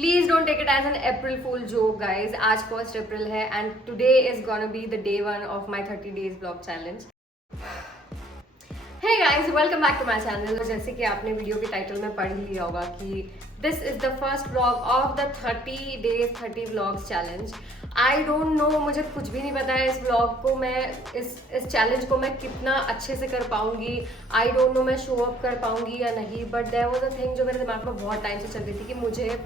Please don't take it as an April Fool joke, guys. आज 1st April है and today is gonna be the day 1 of my 30 days vlog challenge. Hey guys, welcome back to my channel. जैसे कि आपने वीडियो के टाइटल में पढ़ ही लिया होगा कि this is the first vlog of the 30 days 30 vlogs challenge. I don't know, मुझे कुछ भी नहीं पता है इस vlog को मैं इस चैलेंज को मैं कितना अच्छे से कर पाऊंगी. I don't know मैं शो अप कर पाऊंगी या नहीं, but there was a thing जो मेरे दिमाग में बहुत टाइम से चल रही थी कि मुझे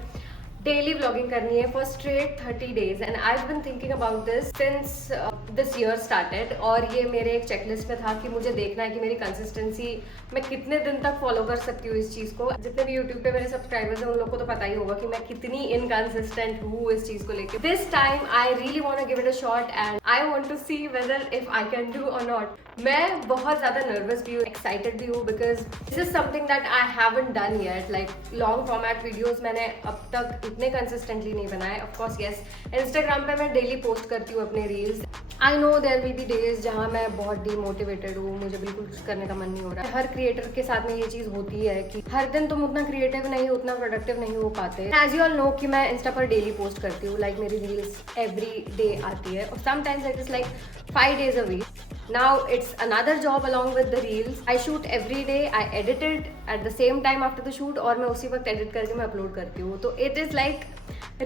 डेली व्लॉगिंग करनी है for straight 30 days and I have been thinking about this since this year started. और ये मेरे एक चेकलिस्ट में था कि मुझे देखना है कि मेरी कंसिस्टेंसी मैं कितने दिन तक फॉलो कर सकती हूँ इस चीज़ को. जितने भी यूट्यूब पे मेरे सब्सक्राइबर्स हैं उन लोग को तो पता ही होगा कि मैं कितनी इनकंसिस्टेंट हूँ इस चीज़ को लेकर. This time I really want to give it a shot and I want to see whether if I can do or not. मैं बहुत ज़्यादा नर्वस भी हूँ, एक्साइटेड भी हूँ because this is something that I haven't done yet. Like long format videos मैंने अब तक इतने कंसिस्टेंटली नहीं बनाए. ऑफ कोर्स यस, इंस्टाग्राम पे मैं डेली पोस्ट करती हूँ अपने reels. I know there will be days जहाँ मैं बहुत डीमोटिवेटेड हूँ, मुझे बिल्कुल कुछ करने का मन नहीं हो रहा है. हर क्रिएटर के साथ में ये चीज़ होती है कि हर दिन तुम उतना क्रिएटिव नहीं, उतना प्रोडक्टिव नहीं हो पाते. एज यू ऑल नो कि मैं इंस्टा पर डेली पोस्ट करती हूँ. लाइक मेरी रील्स एवरी डे आती है और sometimes it is like 5 days a week. Now it's another job along with the reels. I shoot every day. I edit it at the same time after the shoot और मैं उसी वक्त edit करके मैं upload करती हूँ. तो it is like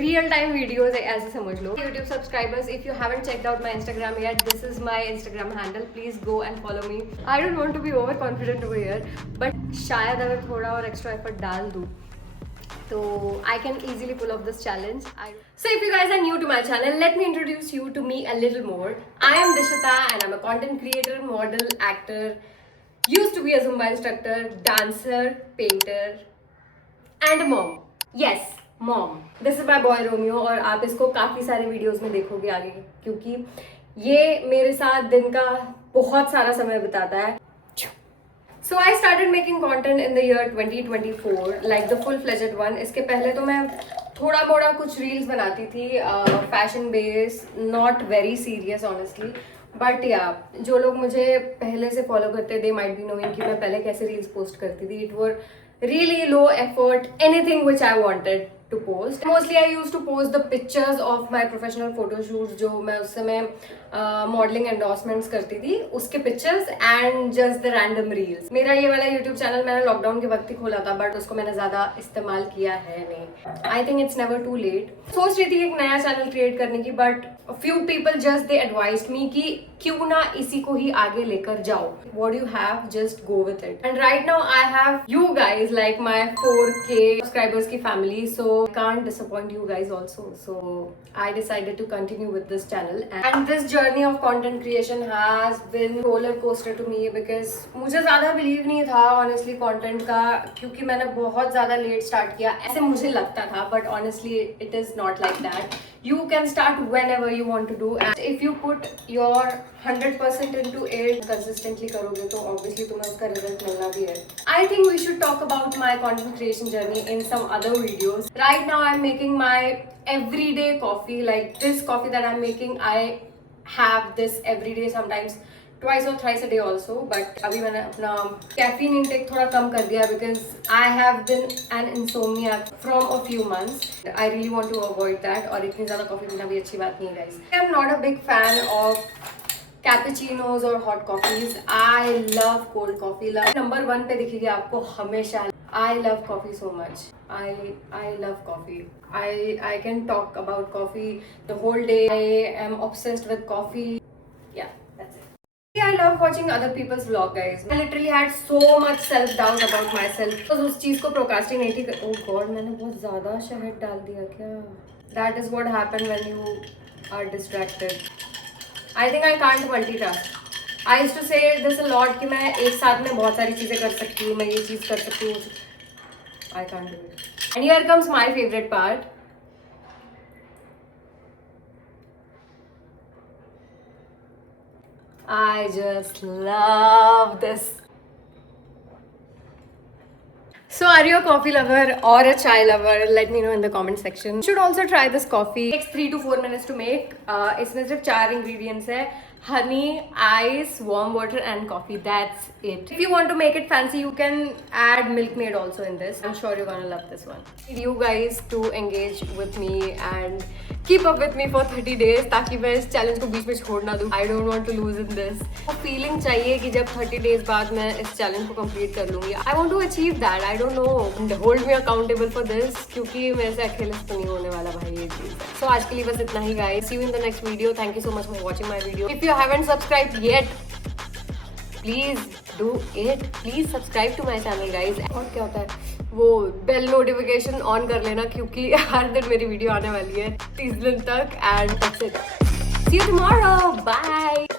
real time videos ऐसे समझ लो. YouTube subscribers, if you haven't checked out my Instagram yet, this is my Instagram handle. Please go and follow me. I don't want to be overconfident over here, but शायद अगर थोड़ा और extra effort डाल दूँ so I can easily pull off this challenge. So if you guys are new to my channel, let me introduce you to me a little more. I am Dishita and I'm a content creator, model, actor, used to be a Zumba instructor, dancer, painter and a mom. Yes, mom. This is my boy Romeo और आप इसको काफ़ी सारे वीडियोस में देखोगे आगे क्योंकि ये मेरे साथ दिन का बहुत सारा समय बिताता है. So I started making content in the year 2024, like the full-fledged one. इसके पहले तो मैं थोड़ा मोड़ा कुछ रील्स बनाती थी, fashion base, not very serious honestly. But या जो लोग मुझे पहले से फॉलो करते दे माइट बी नोइंग कि मैं पहले कैसे रील्स पोस्ट करती थी. It were really low effort, anything which I wanted to post. Mostly I used to post the pictures of my professional photo shoots जो मैं उस समय मॉडलिंग एंडोर्समेंट्स करती थी उसके pictures and just the random reels. मेरा ये वाला यूट्यूब चैनल मैंने लॉकडाउन के वक्त ही खोला था बट उसको मैंने ज़्यादा इस्तेमाल किया है नहीं. I think it's never too late. सोच रही थी एक नया चैनल क्रिएट करने की but few people just they advised me कि क्यों ना इसी को ही आगे लेकर जाओ. What you have just go with it. And right now I have you guys like my 4K subscribers की family, so I can't disappoint you guys also. So I decided to continue with this channel and this journey of content creation has been roller coaster to me because मुझे ज़्यादा believe नहीं था honestly content का क्योंकि मैंने बहुत ज़्यादा late start किया ऐसे मुझे लगता था but honestly it is not like that. You can start whenever you want to do and if you put your 100% into it consistently करोगे तो obviously तुम्हें उसका result मिलना भी है. I think we should talk about my content creation journey in some other videos. Right now I'm making my everyday coffee, like this coffee that I'm making. I have this every day, sometimes twice or thrice a day also. But अभी मैंने अपना caffeine intake थोड़ा कम कर दिया because I have been an insomniac from a few months. I really want to avoid that. और इतनी ज़्यादा कॉफ़ी पीना भी अच्छी बात नहीं है guys. I'm not a big fan of cappuccinos और hot coffees. I love cold coffee. Number 1 पे दिखेगी आपको हमेशा. I love coffee so much. I love coffee. I can talk about coffee the whole day. I am obsessed with coffee. Yeah, that's it. I love watching other people's vlog guys. I literally had so much self doubt about myself. तो उस चीज को procrastinate कर. Oh God, मैंने बहुत ज़्यादा शहद डाल दिया क्या? That is what happen when you are distracted. I think I can't multitask. I used to say this a lot कि मैं एक साथ में बहुत सारी चीज़ें कर सकती हूँ, मैं ये चीज़ कर सकती हूँ. I can't do it. And here comes my favorite part. I just love this. So are you a coffee lover or a chai lover? Let me know in the comment section. You should also try this coffee. It takes 3 to 4 minutes to make. इसमें सिर्फ 4 ingredients है. honey, ice, warm water and coffee. That's it. If you want to make it fancy, you can add milk maid also in this. I'm sure you're gonna love this one. I need you guys to engage with me and keep up with me for 30 days ताकि मैं इस challenge को बीच में छोड़ ना दूँ. I don't want to lose in this. वो feeling चाहिए कि जब 30 days बाद मैं इस challenge को complete कर लूँगी. I want to achieve that. I don't know. Hold me accountable for this क्योंकि मेरे से अकेले से तो नहीं होने वाला भाई ये चीज़. So आज के लिए बस इतना ही guys. See you in the next video. Thank you so much for watching my video. If you haven't subscribed yet, please do it. Please subscribe to my channel guys. और क्या होता है वो बेल नोटिफिकेशन ऑन कर लेना क्योंकि हर दिन मेरी वीडियो आने वाली है 30 दिन तक. And that's it. See you tomorrow. Bye.